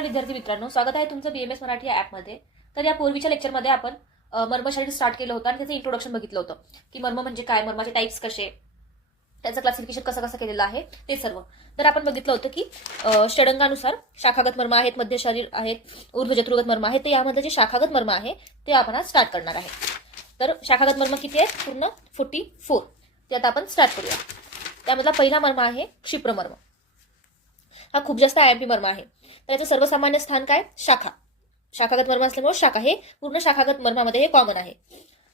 नमस्कार विद्यार्थी मित्रांनो, स्वागत आहे तुमचं BMS मराठी या ॲपमध्ये. तर या पूर्वीच्या लेक्चरमध्ये आपण मर्मशास्त्र स्टार्ट केलं होतं आणि त्याचं इंट्रोडक्शन बघितलं होतं की मर्म म्हणजे काय, मर्माचे टाइप्स कसे, त्याचं क्लासिफिकेशन कसं कसं केलेलं आहे ते सर्व. तर आपण बघितलं होतं की षडंगानुसार शाखागत मर्म आहेत, मध्य शरीर आहेत, ऊर्ध्व चतुर्गत मर्म आहेत. तर यामध्ये जे शाखागत मर्म आहे ते आपण आज स्टार्ट करणार आहे. तर शाखागत मर्म किती आहेत? पूर्ण 44. ते आता आपण स्टार्ट करूया. त्यामधला पहिला मर्म आहे क्षिप्रमर्म. हा खूप जास्त IMP मर्म आहे. तर याचं सर्वसामान्य स्थान काय? शाखा. शाखागत मर्म असल्यामुळे शाखा हे पूर्ण शाखागत मर्मामध्ये हे कॉमन आहे.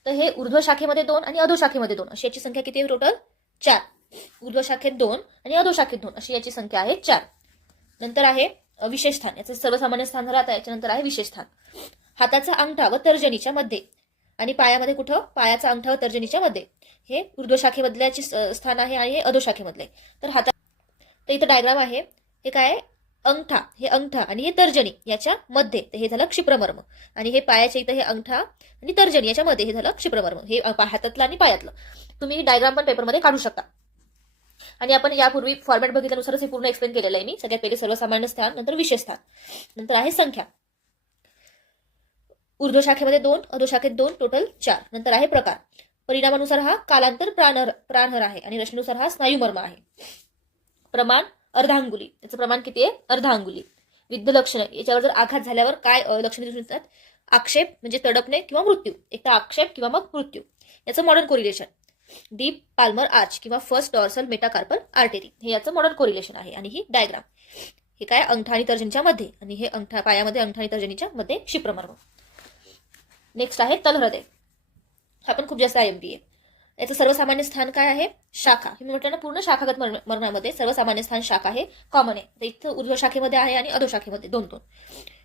तर हे ऊर्ध्व शाखेमध्ये 2 आणि अधो शाखेमध्ये 2 अशी याची संख्या किती आहे? टोटल 4. ऊर्ध्व शाखेत 2 आणि अधो शाखेत 2 अशी याची संख्या आहे 4. नंतर आहे विशेष स्थान. याचं सर्वसामान्य स्थान झालं. आता याच्यानंतर आहे विशेष स्थान. हाताचा अंगठा व तर्जनीच्या मध्ये आणि पायामध्ये कुठं? पायाचा अंगठा व तर्जनीच्या मध्ये. हे ऊर्ध्व शाखेमधल्याचे स्थान आहे आणि हे अधो शाखेमधले. तर तर इथं डायग्राम आहे. हे काय आहे? अंगठा, हे अंगठा आणि हे तर्जनी याच्या मध्ये. तर हे झालं क्षिप्रमर्म. आणि हे पायाच्या इथं हे अंगठा आणि तर्जनी याच्या मध्ये हे झालं क्षिप्रमर्म. हे हातातलं आणि पायातलं. तुम्ही डायग्राम पण पेपरमध्ये काढू शकता. आणि आपण यापूर्वी फॉर्मॅट बघितल्यानुसारच हे पूर्ण एक्सप्लेन केलेलं आहे मी. सगळ्यात पहिले सर्वसामान्य स्थान, नंतर विशेष स्थान, नंतर आहे संख्या. ऊर्ध्व शाखेमध्ये 2, अधो शाखेत 2, टोटल 4. नंतर आहे प्रकार. परिणामानुसार हा कालांतर प्राणहर आहे आणि रचनेनुसार हा स्नायुमर्म आहे. प्रमाण अर्धांगुली. त्याचं प्रमाण किती आहे? अर्धांगुली. विविध लक्षणं. याच्यावर जर आघात झाल्यावर काय लक्षणे दिसून येतात? आक्षेप म्हणजे तडपणे किंवा मृत्यू. एक तर आक्षेप किंवा मग मृत्यू. याचं modern correlation deep Palmer arch किंवा फर्स्ट डॉर्सल मेटाकार्पल आर्टेरी हे याचं मॉडर्न कोरिलेशन आहे. आणि ही डायग्राम. हे काय? अंगठा आणि तर्जनीच्या मध्ये आणि हे अंगठा पायामध्ये, अंगठा आणि तर्जनीच्या मध्ये क्षिप्रमर्म. नेक्स्ट आहे तलहृदय. हा पण खूप जास्त IMP आहे. याचं सर्वसामान्य स्थान काय आहे? शाखा. हे म्हटलं ना, पूर्ण शाखागत मर्मामध्ये सर्वसामान्य स्थान शाखा हे कॉमन आहे. तर इथं ऊर्ध्व शाखेमध्ये आहे आणि अधो शाखेमध्ये 2-2.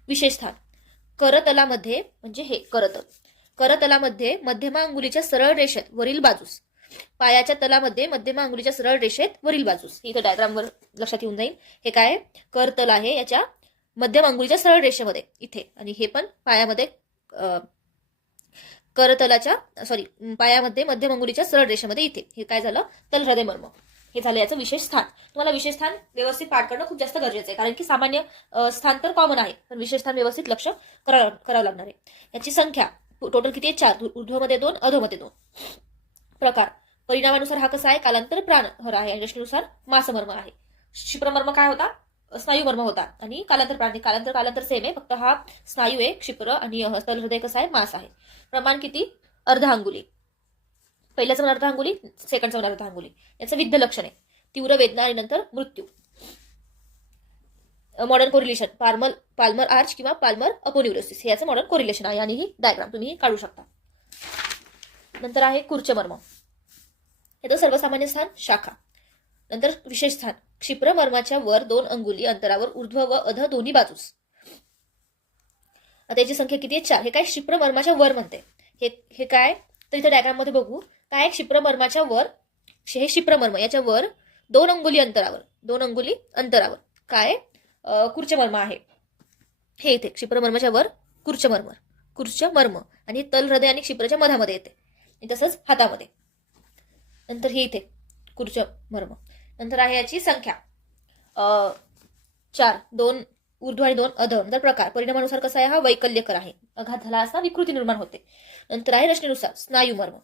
विशेष स्थान करतलामध्ये म्हणजे हे करतल. करतलामध्ये मध्यमा अंगुलीच्या सरळ रेषेत वरील बाजूस. पायाच्या तलामध्ये मध्यमा अंगुलीच्या सरळ रेषेत वरील बाजूस. इथं डायग्रामवर लक्षात येऊन जाईल. हे काय? करतल आहे याच्या मध्यम अंगुलीच्या सरळ रेषेमध्ये इथे. आणि हे पण पायामध्ये करतलाच्या पायामध्ये मध्यम अंगुलीच्या सरळ रेषेमध्ये इथे. हे काय झालं? तलहृदय मर्म. हे झालं याचं विशेष स्थान. तुम्हाला विशेष स्थान व्यवस्थित पाठ करणं खूप जास्त गरजेचं आहे, कारण की सामान्य स्थान तर कॉमन आहे, पण विशेष स्थान व्यवस्थित लक्ष करावं लागणार आहे. याची संख्या टोटल किती आहे? 4. ऊर्ध्वमध्ये 2, अधोमध्ये 2. प्रकार. परिणामानुसार हा कसा आहे? कालांतर प्राणहर आहे आणि रचनेनुसार मासमर्म आहे. क्षिप्रमर्म काय होता? स्नायुमर्म होता. आणि कालांतर प्राणी. कालांतर सेम आहे, फक्त हा स्नायू आहे क्षिप्र आणि तलहृदय कसं आहे? मास आहे. प्रमाण किती? अर्धा अंगुली. पहिल्याचं अर्धा अंगुली, सेकंडचं अर्धा अंगुली. याचं विविध लक्षण आहे. तीव्र वेदना आणि नंतर मृत्यू. मॉडर्न कोरिलेशन पाल्मर आर्च किंवा पाल्मर अपोन्युरोसिस हे याचं मॉडर्न कोरिलेशन आहे. आणि ही डायग्राम तुम्ही काढू शकता. नंतर आहे कूर्चमर्म. याचं सर्वसामान्य स्थान शाखा. नंतर विशेष स्थान क्षिप्रमर्माच्या वर 2 अंगुली अंतरावर ऊर्ध्व व अध दोन्ही बाजूस. आता याची संख्या किती आहे? 4. हे काय? क्षिप्रमर्माच्या वर म्हणते. हे काय? तर इथे डायग्राम मध्ये बघू. काय? क्षिप्रमर्माच्या वर, हे क्षिप्रमर्म याच्या वर 2 अंगुली अंतरावर काय कूर्चमर्म आहे. हे इथे क्षिप्रमर्माच्या वर कूर्चमर्म आणि तलहृदय आणि क्षिप्रच्या मधामध्ये येते. तसंच हातामध्ये. नंतर हे इथे कूर्चमर्म. नंतर आहे याची संख्या 4. 2 ऊर्ध्व आणि 2 अध. नंतर प्रकार. परिणामानुसार कसा आहे? हा वैकल्यकर आहे. आघात झाला असता विकृती निर्माण होते. नंतर आहे रचनेनुसार स्नायुमर्म.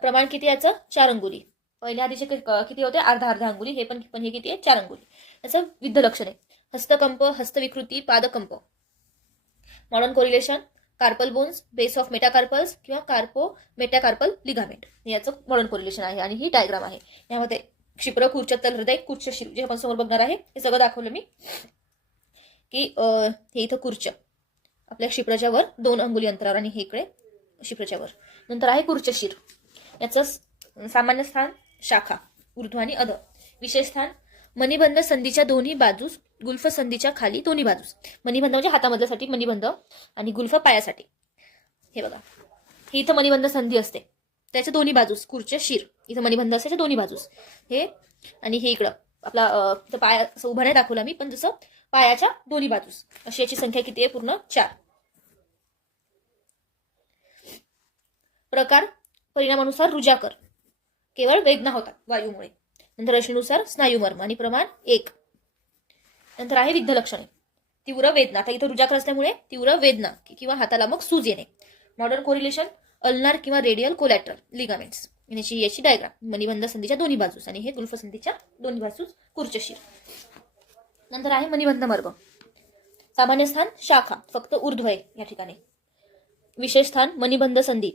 प्रमाण किती याचं? 4 अंगुली. पहिल्या आधीचे किती होते? अर्धा अंगुली. हे पण हे किती आहे? 4 अंगुली. याचं विविध लक्षण आहे. हस्तकंप, हस्तविकृती, पादकंप. Modern correlation carpal bones, base of metacarpals किंवा कार्पो मेटाकार्पल लिगामेंट याचं मॉडर्न कोरिलेशन आहे. आणि ही डायग्राम आहे. यामध्ये क्षिप्र, कूर्च, तलहृदय, कूर्च, शिर जे आपण समोर बघणार आहे हे सगळं दाखवलं मी. की हे इथं कूर्च आपल्या क्षिप्रच्या वर 2 अंगुली अंतरावर आणि हे इकडे क्षिप्रच्या वर. नंतर आहे कूर्चशीर. याचं सामान्य स्थान शाखा ऊर्ध्व आणि अध. विशेष स्थान मणिबंध संधीच्या दोन्ही बाजूस, गुल्फ संधीच्या खाली दोन्ही बाजूस. मणिबंध म्हणजे हातामधल्यासाठी मणिबंध आणि गुल्फ पायासाठी. हे बघा, ही इथं मणिबंध संधी असते त्याच्या दोन्ही बाजूस कूर्च शिर. इथं मणिबंध असते दोन्ही बाजूस हे. आणि हे इकडं आपला पाय असं उभा नाही दाखवला मी, पण जसं पायाच्या दोन्ही बाजूस. अशी याची संख्या किती आहे? पूर्ण 4. प्रकार. परिणामानुसार रुजाकर. केवळ वेदना होतात वायूमुळे. नंतर रचनेनुसार स्नायुमर्म आणि प्रमाण 1. नंतर आहे विविध लक्षणे. तीव्र वेदना. आता इथं रुजाकर असल्यामुळे तीव्र वेदना किंवा हाताला मग सूज येणे. मॉडर्न कोरिलेशन अल्नार किंवा रेडियल कोलॅटरल लिगामेंट्स. याची डायग्राम मणिबंध संधीच्या दोन्ही बाजूस आणि हे गुल्फ संधीच्या दोन्ही बाजूस कूर्चशीर. नंतर आहे मणिबंध मर्म. सामान्य स्थान शाखा, फक्त ऊर्ध्व आहे या ठिकाणी. विशेष स्थान मणिबंध संधी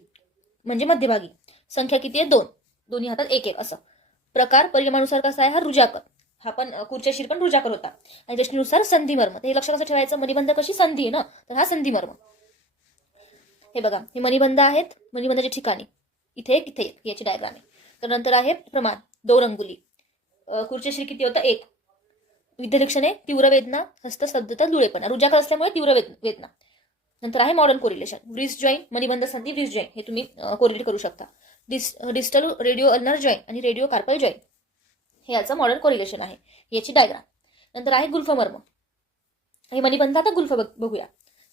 म्हणजे मध्यभागी. संख्या किती आहे? 2. दोन्ही हातात 1 असं. प्रकार परिमाणानुसार कसा आहे? हा रुजाकर. हा पण कूर्चशीर पण रुजाकर होता. आणि रचनेनुसार संधी मर्म. तर हे लक्ष कसं ठेवायचं? मणिबंध कशी संधी आहे ना, तर हा संधी मर्म. हे बघा, हे मणिबंध आहेत. मणिबंधाच्या ठिकाणी इथे याची डायग्राम आहे. तर नंतर आहे प्रमाण 2 अंगुली. कूर्चशीर किती होतं? 1. विद्यलक्षणे तीव्र वेदना, हस्तस्तब्धता, लुळेपणा. रुजाकर असल्यामुळे तीव्र वेदना. नंतर आहे मॉडर्न कोरिलेशन. ब्रिज जॉईंट मणिबंध संधी ब्रिज जॉईंट हे तुम्ही कोरिलेट करू शकता. डिस्टल रेडिओ अल्नर जॉईंट आणि रेडिओ कार्पल जॉईंट हे याचं मॉडर्न कोरिलेशन आहे. याची डायग्राम. नंतर आहे गुल्फ मर्म. हे मणिबंध आता गुल्फ बघूया.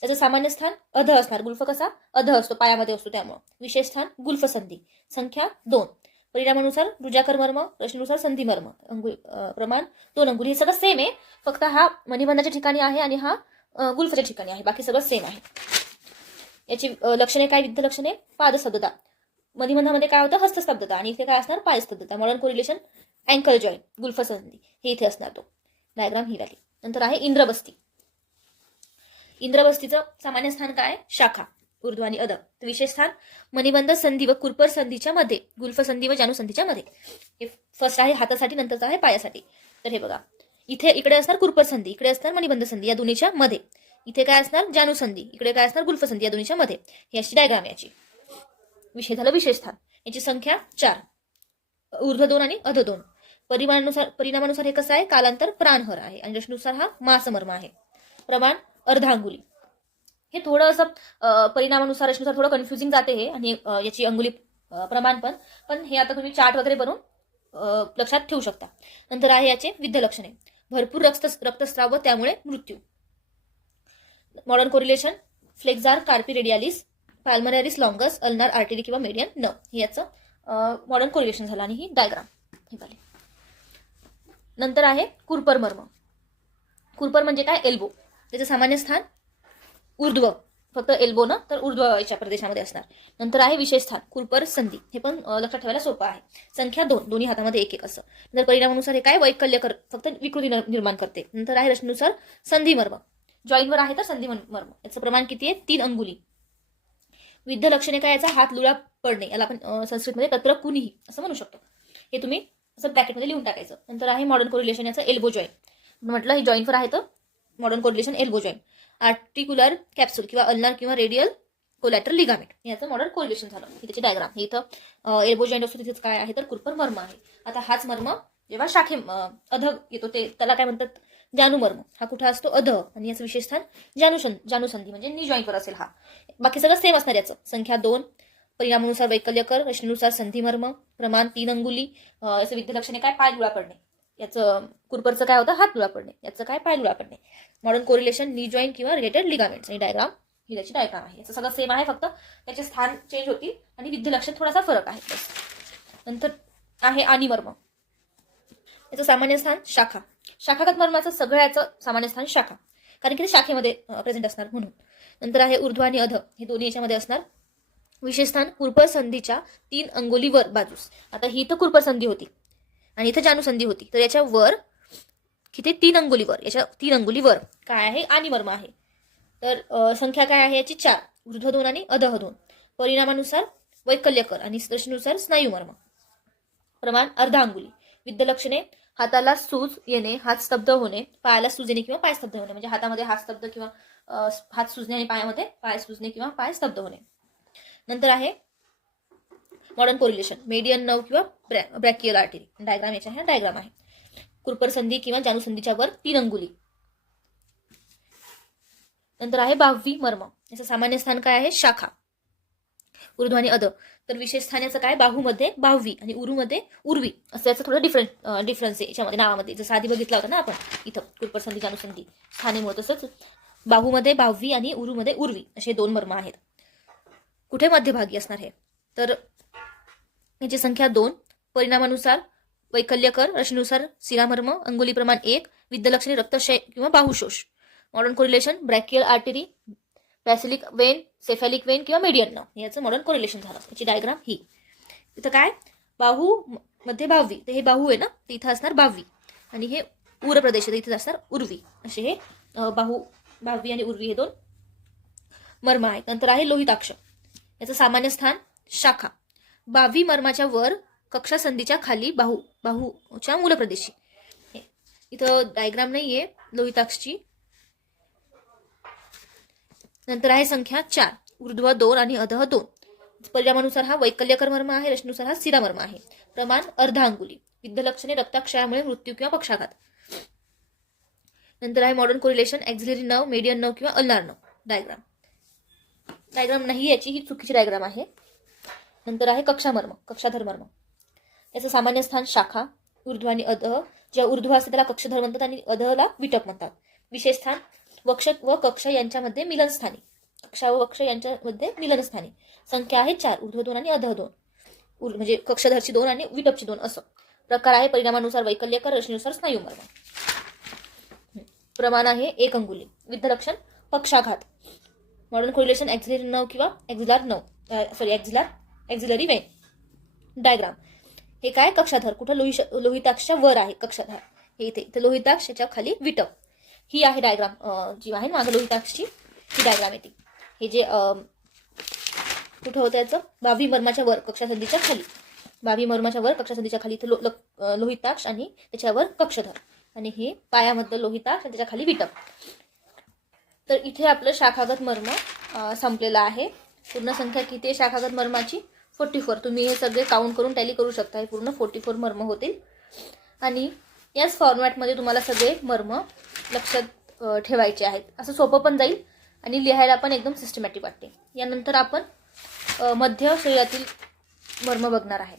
त्याचं सामान्य स्थान अध असणार. गुल्फ कसा? अध असतो, पायामध्ये असतो त्यामुळे. विशेष स्थान गुल्फ संधी. संख्या 2. परिणामानुसार रुजाकर मर्म, रचनेनुसार संधी मर्म. प्रमाण 2 अंगुली. हे सगळं सेम आहे, फक्त हा मणिबंधाच्या ठिकाणी आहे आणि हा गुल्फच्या ठिकाणी आहे. बाकी सगळं सेम आहे. याची लक्षणे काय? विद्ध लक्षणे पादस्तब्धता. मणिबंधामध्ये काय होतं? हस्तस्तब्धता. आणि इथे काय असणार? पायस्तब्धता. मॉडर्न कोरिलेशन अँकल जॉईंट गुल्फ संधी हे इथे असणार. तो डायग्राम ही झाली. नंतर आहे इंद्रबस्ती. इंद्रबस्तीचं सामान्य स्थान काय? शाखा, ऊर्ध्व आणि अध. विशेष स्थान मणिबंध संधी व कुरपर संधीच्या मध्ये, गुल्फ संधी व जानू संधीच्या मध्ये. हे फर्स्ट आहे हातासाठी, नंतरचं आहे पायासाठी. तर हे बघा, इकडे असणार कुरपर संधी, इकडे असणार मणिबंध संधी, या दोन्हीच्या मध्ये. इथे काय असणार? जानू संधी, इकडे काय असणार? गुल्फ संधी, या दोन्हीच्या मध्ये. ही अशी डायग्राम याची. विषय झालं विशेष स्थान. याची संख्या 4. ऊर्ध्व 2 आणि अध 2. परिणामानुसार हे कसं आहे? कालांतर प्राणहर आहे. आणि रचनेनुसार हा मासमर्म आहे. प्रमाण अर्धा अंगुली. हे थोडं असं परिणामानुसार रचनेनुसार थोडं कन्फ्युजिंग जाते हे. आणि याची अंगुली प्रमाण पण हे आता तुम्ही चार्ट वगैरे बनवून लक्षात ठेवू शकता. नंतर आहे याचे विद्ध लक्षणे. भरपूर रक्तस्राव व त्यामुळे मृत्यू. Modern correlation फ्लेक्झार कार्पी radialis, पाल्मनारिस लॉंगस, ulnar artery किंवा मेडियन न. हे याचं मॉडर्न कोरिलेशन झालं. आणि ही डायग्राम हे झाली. नंतर आहे कुरपर मर्म. कुरपर म्हणजे काय? एल्बो. त्याचं सामान्य स्थान ऊर्ध्व, फक्त एल्बो ना, तर ऊर्ध्व याच्या प्रदेशामध्ये असणार. नंतर आहे विशेष स्थान कुरपर संधी. हे पण लक्षात ठेवायला सोपं आहे. संख्या 2. दोन्ही हातामध्ये 1 असं. नंतर परिणामानुसार हे काय? वैकल्य फक्त विकृती निर्माण करते. नंतर आहे रचनेनुसार संधी मर्म. जॉईंटवर आहे तर संधी मर्म. याचं प्रमाण किती आहे? 3 अंगुली. विद्ध लक्षणे काय? याचा हात लुळा पडणे. याला आपण संस्कृतमध्ये तत्र कुणीही असं म्हणू शकतो. हे तुम्ही असं ब्रॅकेटमध्ये लिहून टाकायचं. नंतर आहे मॉडर्न कोरिलेशन याचं एल्बो जॉईंट. म्हटलं हे जॉईंटवर आहे तर modern correlation elbow joint. Articular capsule किंवा अल्नार किंवा रेडियल कोलॅटरल लिगामेंट याचं मॉडर्न कोरिलेशन झालं. ही त्याची डायग्राम. हे इथं एल्बो जॉईंट असतो, तिथेच काय आहे तर कुरपर मर्म आहे. आता हाच मर्म जेव्हा शाखे अध येतो ते त्याला काय म्हणतात? जानू मर्म. हा कुठे असतो? अध. आणि याचं विशेष स्थान जानू संधी म्हणजे नी जॉईंटवर असेल हा. बाकी सगळं सेम असणार याचं. संख्या 2. परिणामानुसार वैकल्यकर, रचनेनुसार संधी मर्म. प्रमाण 3 अंगुली. याचं विद्ध लक्षणे काय? पाय लुळा पडणे. याचं कुरपरचं काय होतं? हात लुळा पडणे. याचं काय? पाय लुळा पडणे. मॉडर्न कोरिलेशन नी जॉईंट किंवा रिलेटेड लिगामेंट्स. आणि डायग्राम ही त्याची डायग्राम आहे. याचं सगळं सेम आहे, फक्त त्याचे स्थान चेंज होतील आणि विद्ध लक्षण थोडासा फरक आहे. नंतर आहे आनिमर्म. याचं सामान्य स्थान शाखा. शाखागत मर्माचं सगळ्याचं सामान्य स्थान शाखा, कारण की ते शाखेमध्ये प्रेझेंट असणार म्हणून. नंतर आहे ऊर्ध्व आणि अध. हे दोन्ही याच्यामध्ये असणार. विशेष स्थान कुरपर संधीच्या 3 अंगुलीवर बाजूस. आता ही इथं कुरपर संधी होती आणि इथं जानू संधी होती, तर याच्या वर किती? 3 अंगुलीवर. याच्या 3 अंगुलीवर काय आहे? आनिमर्म आहे. तर संख्या काय आहे याची? 4. ऊर्ध्व 2 आणि अध 2. परिणामानुसार वैकल्यकर आणि स्पर्शनुसार स्नायुमर्म. प्रमाण अर्धा अंगुली. विद्ध लक्षणे हाताला सूज येणे, हात स्तब्ध होणे, पायाला सूज येणे किंवा पाय स्तब्ध होणे. म्हणजे हातामध्ये हात स्तब्ध किंवा हात सुजणे आणि पायामध्ये पाय सुजणे किंवा पाय स्तब्ध होणे. नंतर आहे मॉडर्न कोरिलेशन मेडियन नर्व किंवा ब्रॅकियल आर्टरी. डायग्राम याच्या ह्या डायग्राम आहे. कुरपर संधी किंवा जानू संधीच्या वर 3 अंगुली. नंतर आहे बाह्वी मर्म. याचं सामान्य स्थान काय आहे? शाखा, ऊर्ध्व आणि अध. तर विशेष स्थान याचं काय? बाहूमध्ये बाह्वी आणि उरूमध्ये उर्वी असं याचं थोडं डिफरन्स आहे याच्यामध्ये नावामध्ये. जसं आधी बघितला होता ना आपण इथं कुरपर संधी जानू संधी स्थानेमुळे, तसंच बाहूमध्ये बाह्वी आणि उरूमध्ये उर्वी असे 2 मर्म आहेत. कुठे? मध्यभागी असणार हे. तर याची संख्या 2. परिणामानुसार वैकल्यकर, रचनेनुसार शिरामर्म. अंगुली प्रमाण 1. विद्ध लक्षणे रक्तक्षय किंवा बाहुशोष. Modern correlation brachial artery, basilic vein, cephalic vein किंवा मेडियन नर्व, याचं मॉडर्न कोरिलेशन झालं. याची डायग्राम ही. इथं काय बाहू मध्ये बाववी, तर हे बाहू आहे ना, तर इथं असणार बाववी आणि हे उर प्रदेश आहे, इथे असणार उर्वी. असे हे बाववी आणि उर्वी हे दोन मर्म आहेत. नंतर आहे लोहिताक्ष, याचं सामान्य स्थान शाखा. बाववी मर्माच्या वर कक्षासंधीच्या खाली बाहूच्या मूलप्रदेशी. इथं डायग्राम नाहीये लोहिताक्षची. नंतर आहे संख्या 4, ऊर्ध्व 2 आणि अधः 2. परिणामानुसार हा वैकल्यकर मर्म आहे, रचनेनुसार हा स्थिरा मर्म आहे. प्रमाण अर्धा अंगुली. विविध लक्षणे रक्ताक्षयामुळे मृत्यू किंवा पक्षाघात. नंतर आहे modern correlation auxiliary nerve, median nerve किंवा अल्नार नर्व. डायग्राम नाही, याची ही चुकीची डायग्राम आहे. नंतर आहे कक्षामर्म, कक्षाधर मर्म. याचं सामान्य स्थान शाखा, ऊर्ध्व आणि अधः. ज्या ऊर्ध्व असते त्याला कक्षधर म्हणतात आणि अधःला विटप म्हणतात. विशेष स्थान वक्ष व कक्ष यांच्यामध्ये मिलनस्थानी, कक्षा व वक्ष यांच्यामध्ये मिलनस्थानी. संख्या आहे 4, ऊर्ध्व 2 आणि अधः 2. म्हणजे कक्षधरची 2 आणि विटपची 2 असं. प्रकार आहे परिणामानुसार वैकल्यकर, रचनेनुसार स्नायुमर्म. प्रमाण आहे 1 अंगुली. विविध लक्षण पक्षाघात. मॉडर्न कोरिलेशन ॲक्झिलरी नर्व किंवा ॲक्झिलरी वेन. डायग्राम हे काय कक्षाधर, कुठं लोहिताक्षच्या वर आहे कक्षाधर, हे इथे लोहिताक्ष, याच्या खाली विटप. ही आहे डायग्राम जी आहे मागं लोहिताक्षची, ही डायग्राम येते. हे जे कुठं होतं याचं बाववी मर्माच्या वर कक्षासंधीच्या खाली, बाववी मर्माच्या वर कक्षासंधीच्या खाली इथे लोहिताक्ष आणि त्याच्यावर कक्षधर, आणि हे पायामध्ये लोहिताक्ष आणि त्याच्या खाली विटप. तर इथे आपलं शाखागत मर्म संपलेला आहे. पूर्ण संख्या किती आहे शाखागत मर्माची? 44. तुम्ही हे सगळे काउंट करून टॅली करू शकता. हे पूर्ण 44 मर्म होतील. आणि याच फॉर्मॅटमध्ये तुम्हाला सगळे मर्म लक्षात ठेवायचे आहेत. असं सोपं पण जाईल आणि लिहायला पण एकदम सिस्टमॅटिक वाटते. यानंतर आपण मध्य शरीरातील मर्म बघणार आहे.